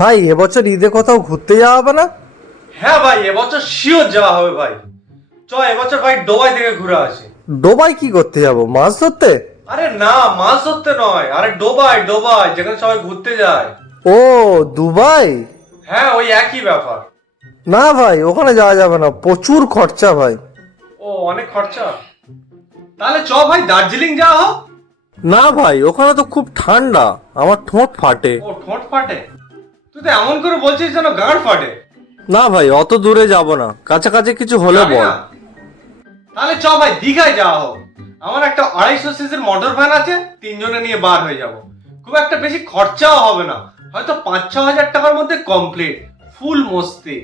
ভাই এবছর ঈদে কোথাও ঘুরতে যাওয়া হবে না? হ্যাঁ ভাই, এবছর শিওর যাওয়া হবে ভাই। এবছর ভাই দুবাই থেকে ঘুরে আসি। দুবাই কি করতে যাব, মাছ ধরতে? আরে না, মাছ ধরতে নয়, আরে দুবাই দুবাই যেখানে সবাই ঘুরতে যায়। ও, দুবাই? হ্যাঁ, ওই একই ব্যাপার। না ভাই, ওখানে যাওয়া যাবে না, প্রচুর খরচা ভাই। ও, অনেক খরচা। তাহলে ভাই দার্জিলিং যাওয়া হোক। না ভাই, ওখানে তো খুব ঠান্ডা, আমার ঠোঁট ফাটে। ও, ঠোঁট ফাটে? তুই তো এমন করে বলছিস যেন গাঁড় ফাটে। না ভাই, অত দূরে যাব না, কাছাকাছি কিছু হলে জানি বল। না। তাহলে ভাই দীঘায় যাওয়া হোক। আমার একটা 250 সিসির মোটর ভ্যান আছে, তিনজনে নিয়ে বার হয়ে যাব। খুব একটা বেশি খরচাও হবে না, হয়তো 5-6 হাজার টাকার মধ্যে কমপ্লিট, ফুল মস্তি।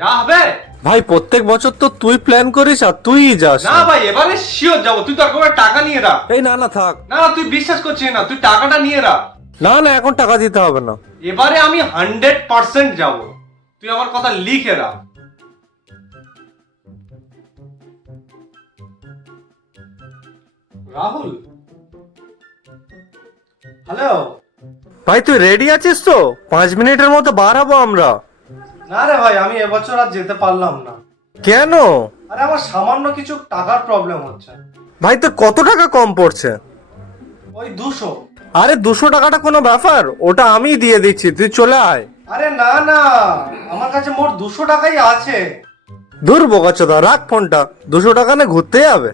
যা হবে ভাই, প্রত্যেক বছর তো তুই প্ল্যান করিস আর তুই যাস না ভাই, এবারে শিওর যাবো। তুই তো একবার টাকা নিয়ে রাখ। এই না না, থাক। না না, তুই বিশ্বাস করছিস না, তুই টাকাটা নিয়ে রাখ। না না, এখন টাকা দিতে হবে না। এবারে আমি 100% যাব। তুই আমার কথা লিখে রাখ। রাহুল, হ্যালো। ভাই তুই রেডি আছিস তো? 5 মিনিটের মধ্যে বার হবো আমরা। না রে ভাই, আমি এবছর আর যেতে পারলাম না। কেন? আরে আমার সামান্য কিছু টাকার প্রবলেম হচ্ছে। ভাই তোর কত টাকা কম পড়ছে? ওই 200। আরে 200 টাকাটা কোনো ব্যাপার, ওটা আমি দিয়ে দিচ্ছি, তুই চলে আয়। আরে না না, আমার কাছে মোট 200 টাকাই আছে। দূর বোকাচোদা, রাখ ফোনটা। 200 টাকা নিয়ে ঘুরতে যাবে?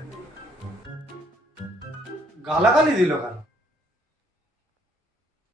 গালাগালি দিল কেন?